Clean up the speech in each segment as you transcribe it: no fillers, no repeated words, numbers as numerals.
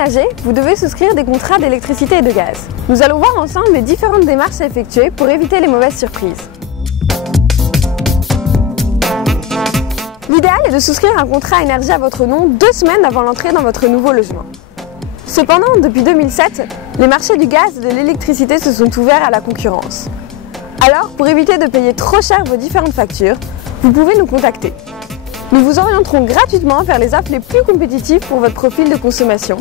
déménager, vous devez souscrire des contrats d'électricité et de gaz. Nous allons voir ensemble les différentes démarches à effectuer pour éviter les mauvaises surprises. L'idéal est de souscrire un contrat énergie à votre nom 2 semaines avant l'entrée dans votre nouveau logement. Cependant, depuis 2007, les marchés du gaz et de l'électricité se sont ouverts à la concurrence. Alors, pour éviter de payer trop cher vos différentes factures, vous pouvez nous contacter. Nous vous orienterons gratuitement vers les offres les plus compétitives pour votre profil de consommation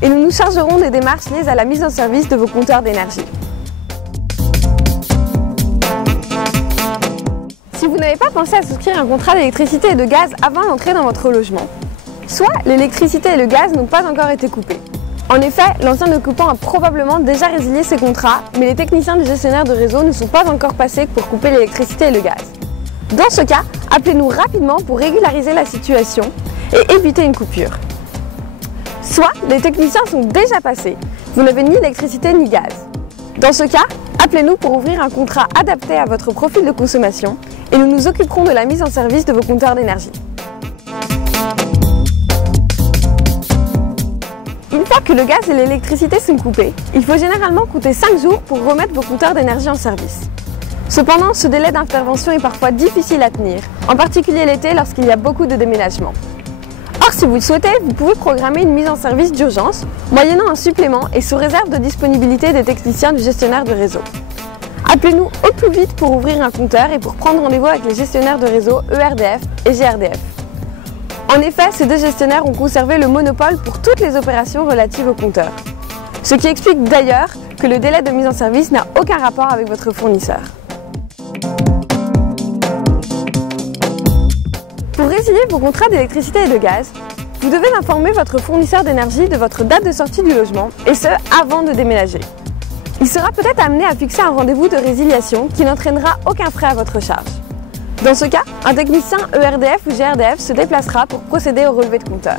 et nous nous chargerons des démarches liées à la mise en service de vos compteurs d'énergie. Si vous n'avez pas pensé à souscrire un contrat d'électricité et de gaz avant l'entrée dans votre logement, soit l'électricité et le gaz n'ont pas encore été coupés. En effet, l'ancien occupant a probablement déjà résilié ses contrats, mais les techniciens du gestionnaire de réseau ne sont pas encore passés pour couper l'électricité et le gaz. Dans ce cas, appelez-nous rapidement pour régulariser la situation et éviter une coupure. Soit les techniciens sont déjà passés, vous n'avez ni électricité ni gaz. Dans ce cas, appelez-nous pour ouvrir un contrat adapté à votre profil de consommation et nous nous occuperons de la mise en service de vos compteurs d'énergie. Une fois que le gaz et l'électricité sont coupés, il faut généralement compter 5 jours pour remettre vos compteurs d'énergie en service. Cependant, ce délai d'intervention est parfois difficile à tenir, en particulier l'été lorsqu'il y a beaucoup de déménagements. Or, si vous le souhaitez, vous pouvez programmer une mise en service d'urgence, moyennant un supplément et sous réserve de disponibilité des techniciens du gestionnaire de réseau. Appelez-nous au plus vite pour ouvrir un compteur et pour prendre rendez-vous avec les gestionnaires de réseau ERDF et GRDF. En effet, ces 2 gestionnaires ont conservé le monopole pour toutes les opérations relatives au compteur. Ce qui explique d'ailleurs que le délai de mise en service n'a aucun rapport avec votre fournisseur. Pour résilier vos contrats d'électricité et de gaz, vous devez informer votre fournisseur d'énergie de votre date de sortie du logement, et ce, avant de déménager. Il sera peut-être amené à fixer un rendez-vous de résiliation qui n'entraînera aucun frais à votre charge. Dans ce cas, un technicien ERDF ou GRDF se déplacera pour procéder au relevé de compteur.